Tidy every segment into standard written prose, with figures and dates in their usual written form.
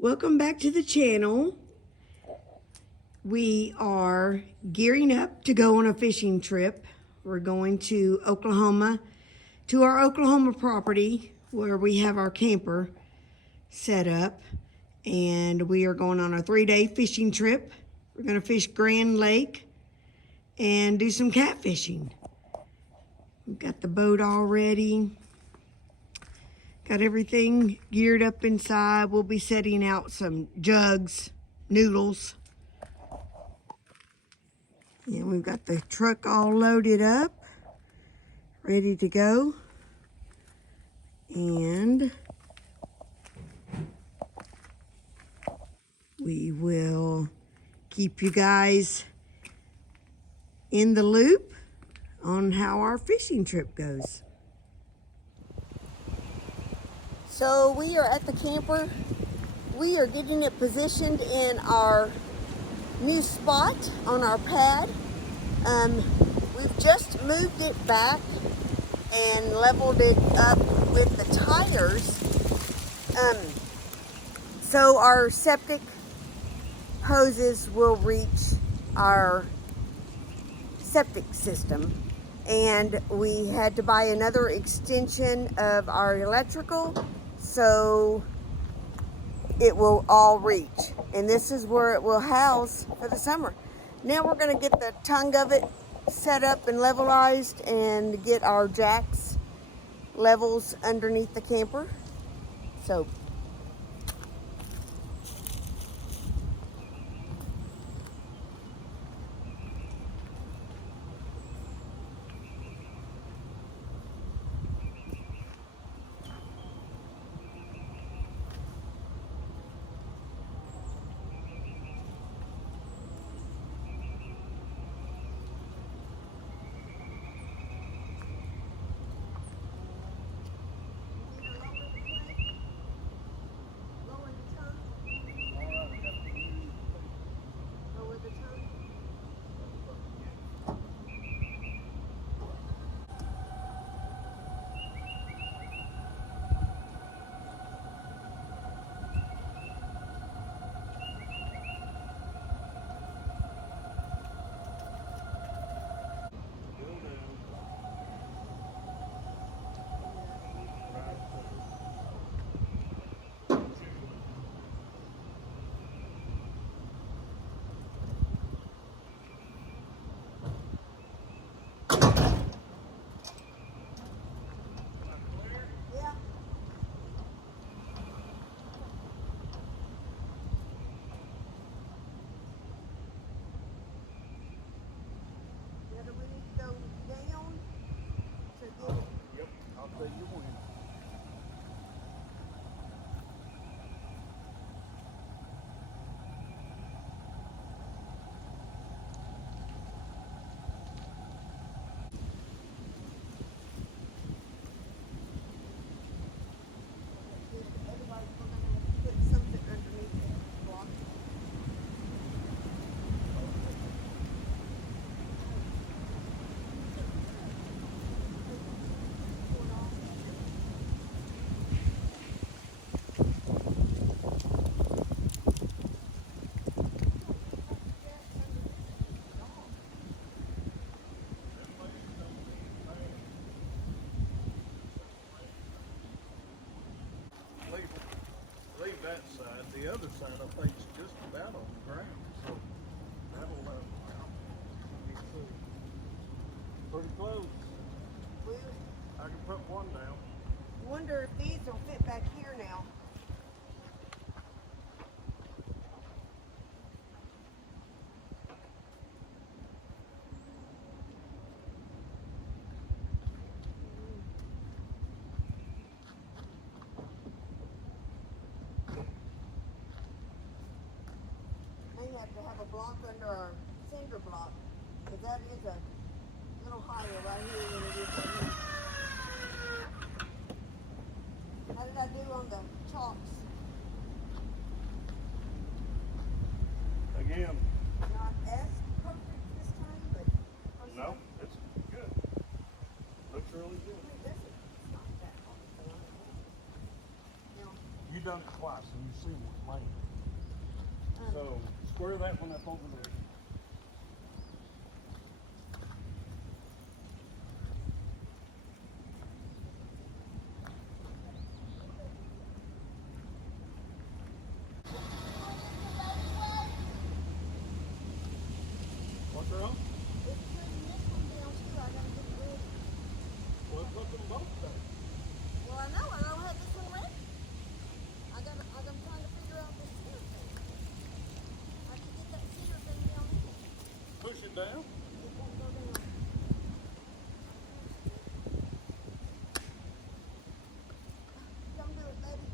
Welcome back to the channel. We are gearing up to go on a fishing trip. We're going to Oklahoma, to our Oklahoma property where we have our camper set up. And we are going on a 3-day fishing trip. We're going to fish Grand Lake and do some catfishing. We've got the boat all ready. Got everything geared up inside. We'll be setting out some jugs, noodles. And we've got the truck all loaded up, ready to go. And we will keep you guys in the loop on how our fishing trip goes. So we are at the camper. We are getting it positioned in our new spot on our pad. We've just moved it back and leveled it up with the tires. So our septic hoses will reach our septic system. And we had to buy another extension of our electrical, so it will all reach. And this is where it will house for the summer. Now we're gonna get the tongue of it set up and levelized and get our jacks levels underneath the camper. So leave that side. The other side, I think, is just about on the ground. So that'll pretty close. I can put one down. wonder if these will fit back here now. Have to have a block under our cinder block, because that is a little higher right here than it is right here. How did I do on the chalks? Again. Not as perfect this time, but No, it's good. Looks really good. It's not that hard. Now, You done it twice, and you see what's laying. So square that one up over there. What's wrong? Well, put them both there. Well, I know. I don't have this one ready. I'm trying to figure out this center thing. I can get that center thing down here. Push it down. It won't go down. Don't do it, baby.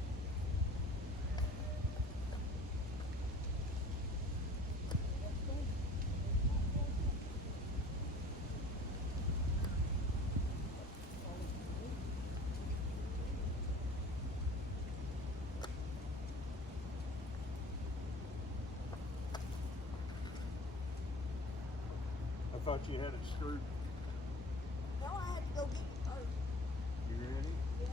I thought you had it screwed. No, I had to go get it first. You ready? Yeah.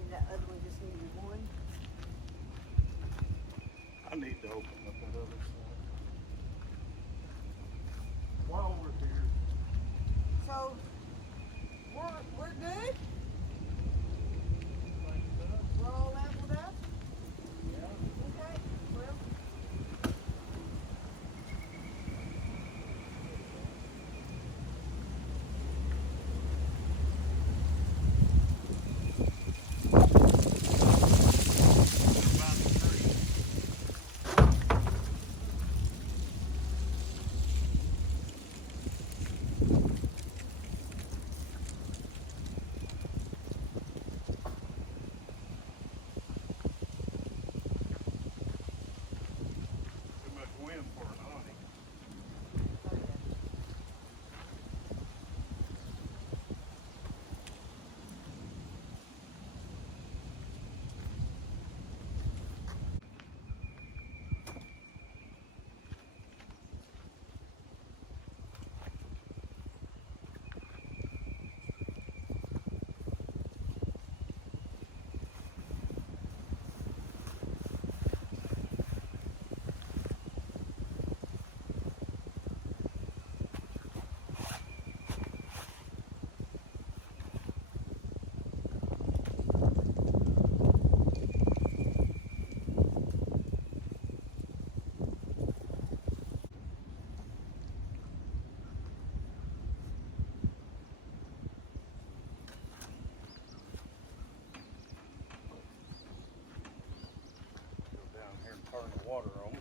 And that other one just needed one. I need to open up that other side. While we're here, So we're good. We're all leveled up. Okay. Well. about the tree. turn the water on.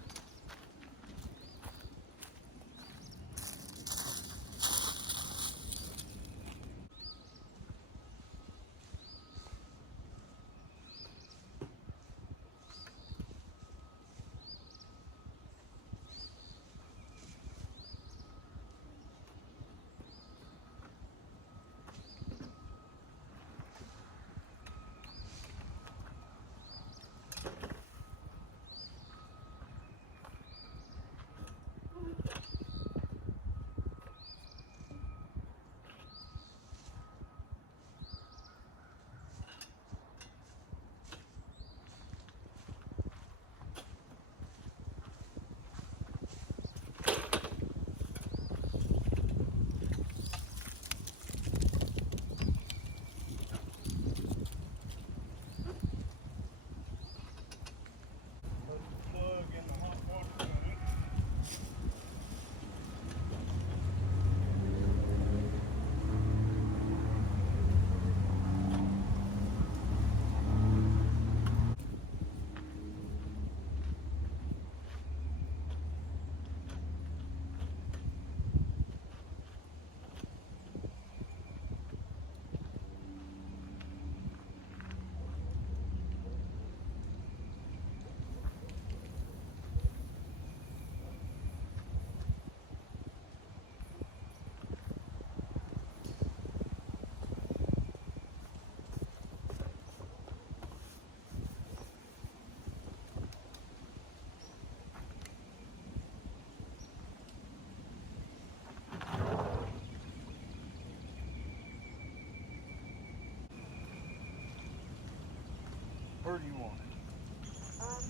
Where do you want it?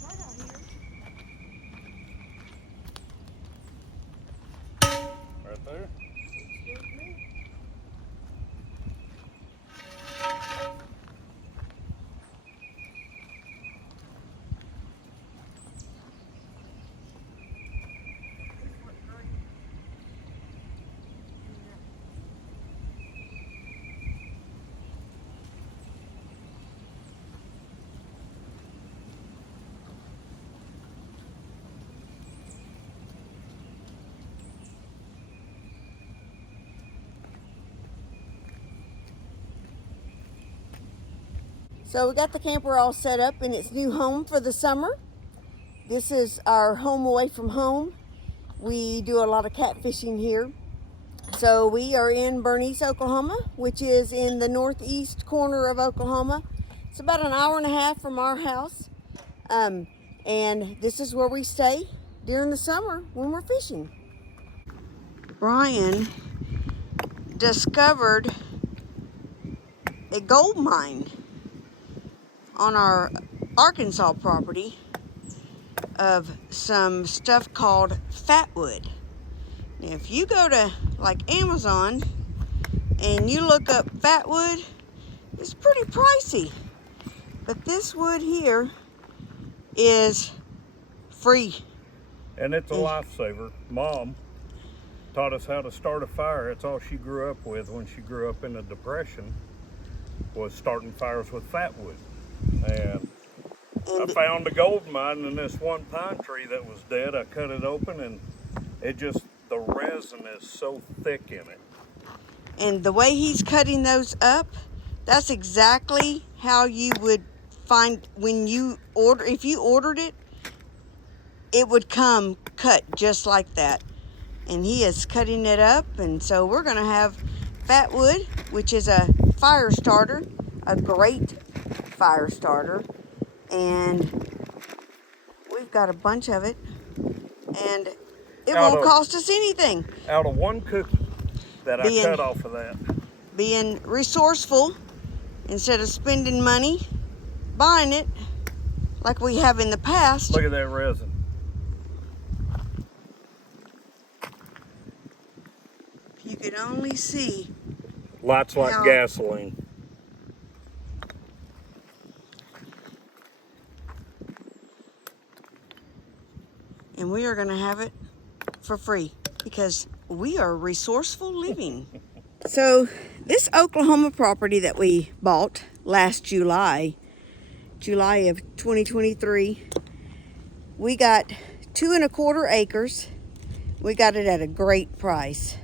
Right out here. Right there? Excuse me. So we got the camper all set up in its new home for the summer. This is our home away from home. We do a lot of catfishing here. So we are in Bernice, Oklahoma, which is in the northeast corner of Oklahoma. It's about an hour and a half from our house. And this is where we stay during the summer when we're fishing. Brian discovered a gold mine on our Arkansas property of some stuff called fatwood. Now, if you go to like Amazon and you look up fatwood, it's pretty pricey. But this wood here is free. And it's a lifesaver. Mom taught us how to start a fire. It's all she grew up with when she grew up in the Depression, was starting fires with fatwood. And I found a gold mine in this one pine tree that was dead. I cut it open and it just, the resin is so thick in it. And the way he's cutting those up, that's exactly how you would find when you order, if you ordered it, it would come cut just like that. And he is cutting it up, and so we're gonna have fatwood, which is a fire starter, a great fire starter. And we've got a bunch of it, and it won't cost us anything. Out of one cookie that I cut off of that. Being resourceful, instead of spending money buying it like we have in the past. Look at that resin. If you could only see. Lights like gasoline. And we are going to have it for free because we are resourceful living. So this Oklahoma property that we bought last July of 2023, We got 2¼ acres. We got it at a great price.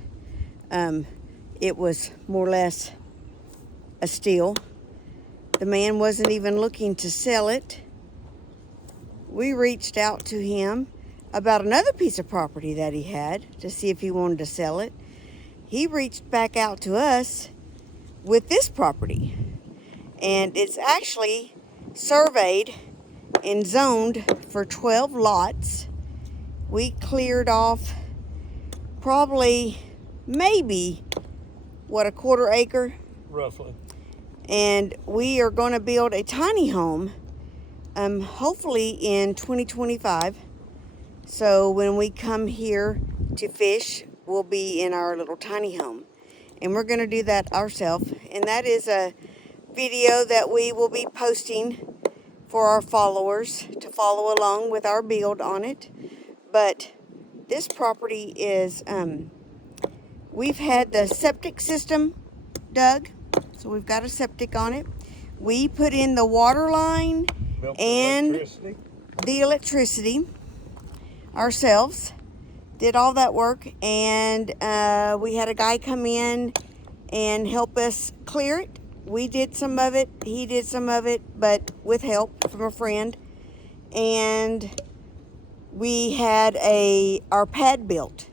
It was more or less a steal. The man wasn't even looking to sell it. We reached out to him about another piece of property that he had to see if he wanted to sell it. He reached back out to us with this property, and it's actually surveyed and zoned for 12 lots. We cleared off probably maybe what, a 1/4 acre Roughly. and we are going to build a tiny home hopefully in 2025. So when we come here to fish, we'll be in our little tiny home, and we're going to do that ourselves. And that is a video that we will be posting for our followers to follow along with our build on it. But this property is, we've had the septic system dug, so we've got a septic on it. We put in the water line and the electricity ourselves, did all that work, and we had a guy come in and help us clear it. We did some of it, he did some of it, but with help from a friend. And we had our pad built.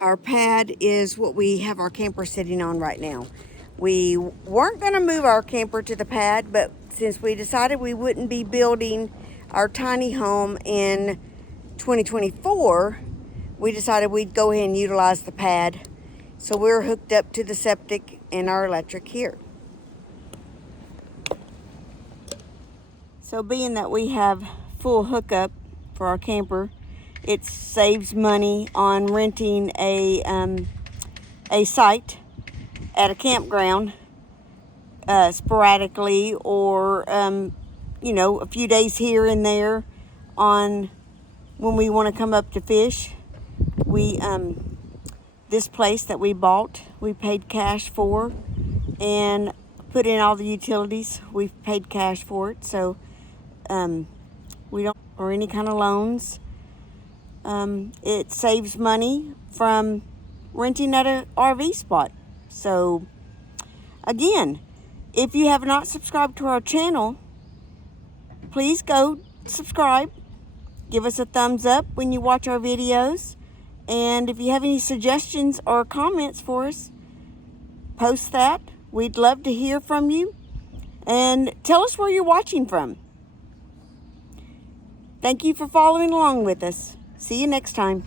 Our pad is what we have our camper sitting on right now. We weren't going to move our camper to the pad, but since we decided we wouldn't be building our tiny home in 2024, we decided we'd go ahead and utilize the pad. So we're hooked up to the septic and our electric here. So being that we have full hookup for our camper, it saves money on renting a site at a campground sporadically, or you know, a few days here and there on when we want to come up to fish. We this place that we bought, we paid cash for, and put in all the utilities. We've paid cash for it, so we don't, or any kind of loans. It saves money from renting at an RV spot. So again, if you have not subscribed to our channel, please go subscribe. Give us a thumbs up when you watch our videos. And if you have any suggestions or comments for us, post that. We'd love to hear from you. And tell us where you're watching from. Thank you for following along with us. See you next time.